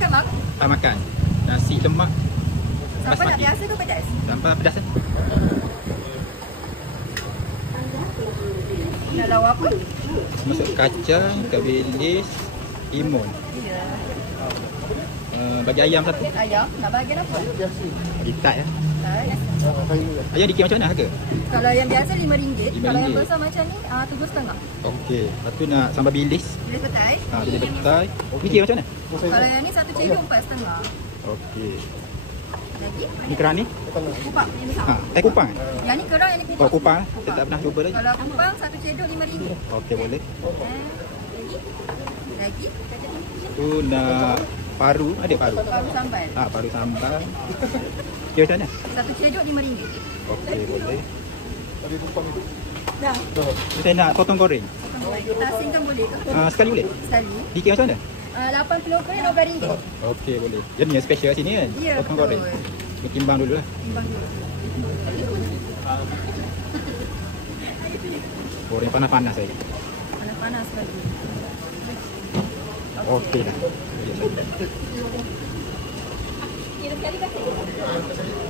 makan bang? Makan. Nasi lemak Sampai nak biasa ke pedas? sampai pedas. Nak lawa apa? Masuk kacang, ikan bilis, timun. Ya. Bagi ayam satu. Ayam, nak bahagian apa? Litat ya. Hai. Ayam dikira macam mana harga? Kalau yang biasa RM5. Kalau yang RM5. besar macam ni, RM7.5. Okey. Lepas tu nak sambal bilis. Bilis petai. Bilis petai. Ni kira macam mana? Kalau yang ni satu cedok RM4.5. Okey. Lagi? Ni kerang ni? Kupang. Yang besar. Kupang. Yang ni kerang, yang ni kupang. Oh, kupang. Saya tak pernah cuba lagi. Kalau kupang, satu cedok RM5. Okey, boleh. Lagi? Tu nak paru, ada paru. Paru sambal. Paru sambal. Kira macam mana? Satu cedok RM5. Okey, boleh. Dah. Saya nak potong goreng. Kita asingkan boleh ke? Sekali boleh? Sekali. Dikira macam mana? 80 gram RM12. Okey, boleh. Dia punya special sini kan? Ya, Potong betul. goreng. Kita timbang dulu lah. Timbang dulu. Goreng panas-panas saja. Panas-panas sekali. Okey dah. Kira sekali kasih.